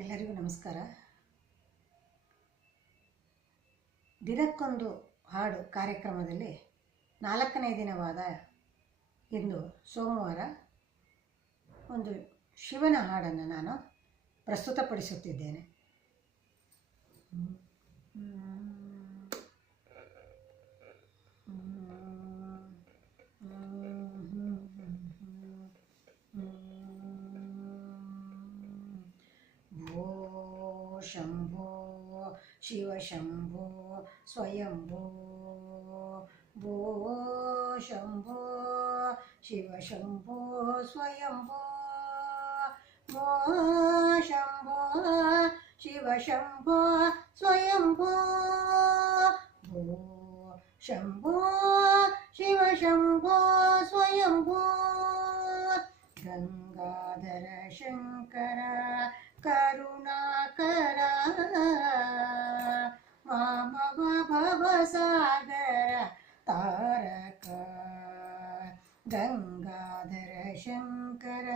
ಎಲ್ಲರಿಗೂ ನಮಸ್ಕಾರ. ದಿನಕ್ಕೊಂದು ಹಾಡು ಕಾರ್ಯಕ್ರಮದಲ್ಲಿ 4ನೇ ದಿನವಾದ ಇಂದು ಸೋಮವಾರ ಒಂದು ಶಿವನ ಹಾಡನ್ನು ನಾನು ಪ್ರಸ್ತುತಪಡಿಸುತ್ತಿದ್ದೇನೆ. शंभो शिव शंभो स्वयंभो भो शंभो शिव शंभो स्वयंभो भो शंभो शिव शंभो स्वयंभो भो शंभो शिव शंभो स्वयंभो गंगाधर शंकर करुणाकर मामव भवसागर तारक गंगाधर शंकर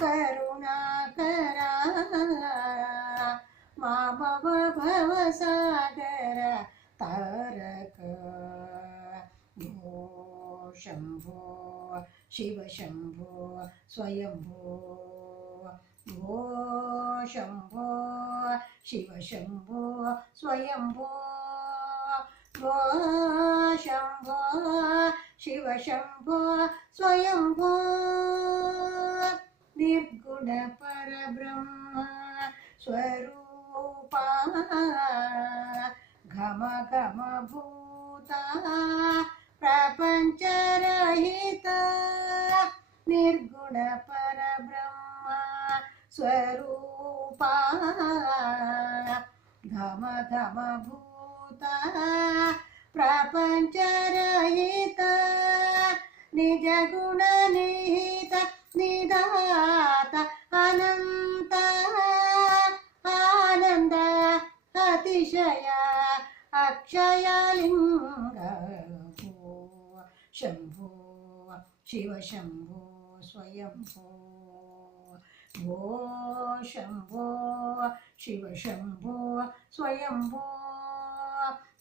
करुणाकर मामव भवसागर तारक भो शंभो शिव शंभो स्वयंभो भो शंभो शिव शंभो स्वयंभो भो शंभो शिव शंभो स्वयंभो निर्गुण परब्रह्म स्वरूपा घम घम भूता प्रपंचरहिता निर्गुण परब्रह्म स्वरूपा घम घम भूता प्रपंचरहिता निज गुण निहित निदाता अनंत आनंद अतिशय अक्षयलिंग भो शंभो शिव शंभो स्वयंभो भो शंभो शिव शंभो स्वयंभो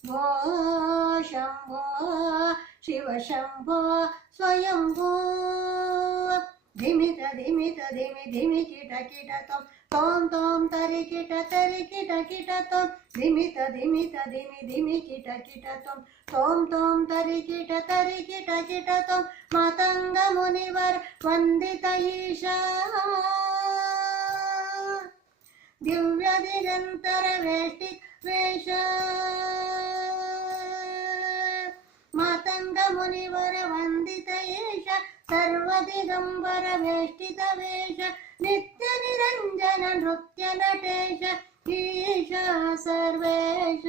भो शंभो शिव शंभो स्वयंभो धिमित धिमित धिमि धिमि किट किट तोम तोम तरि किट किट तोम धिमित धिमित धिमि धिमि किट तोम तोम तरि किट तोम मातंग मुनिवर वंदित ईशा दिव्य दिगंतर वेष्टि वेश मातंग मुनिवर वंदित ईश सर्व दिगंबर वेष्टित वेश नित्य निरंजन नृत्य नटेश ईश सर्वेश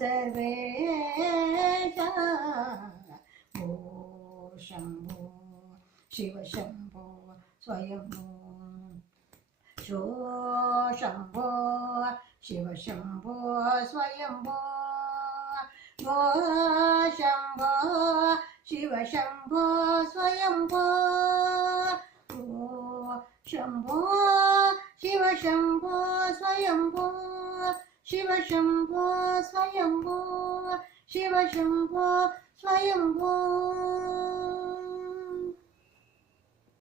सर्वेश भो शंभो शिव शंभो स्वयंभो शो शंभो शिव शंभो स्वयंभो भो शंभो शिव शंभो स्वयंभो भो शंभो शिव शंभो स्वयंभो शिव शंभो स्वयंभो शिव शंभो स्वयंभो।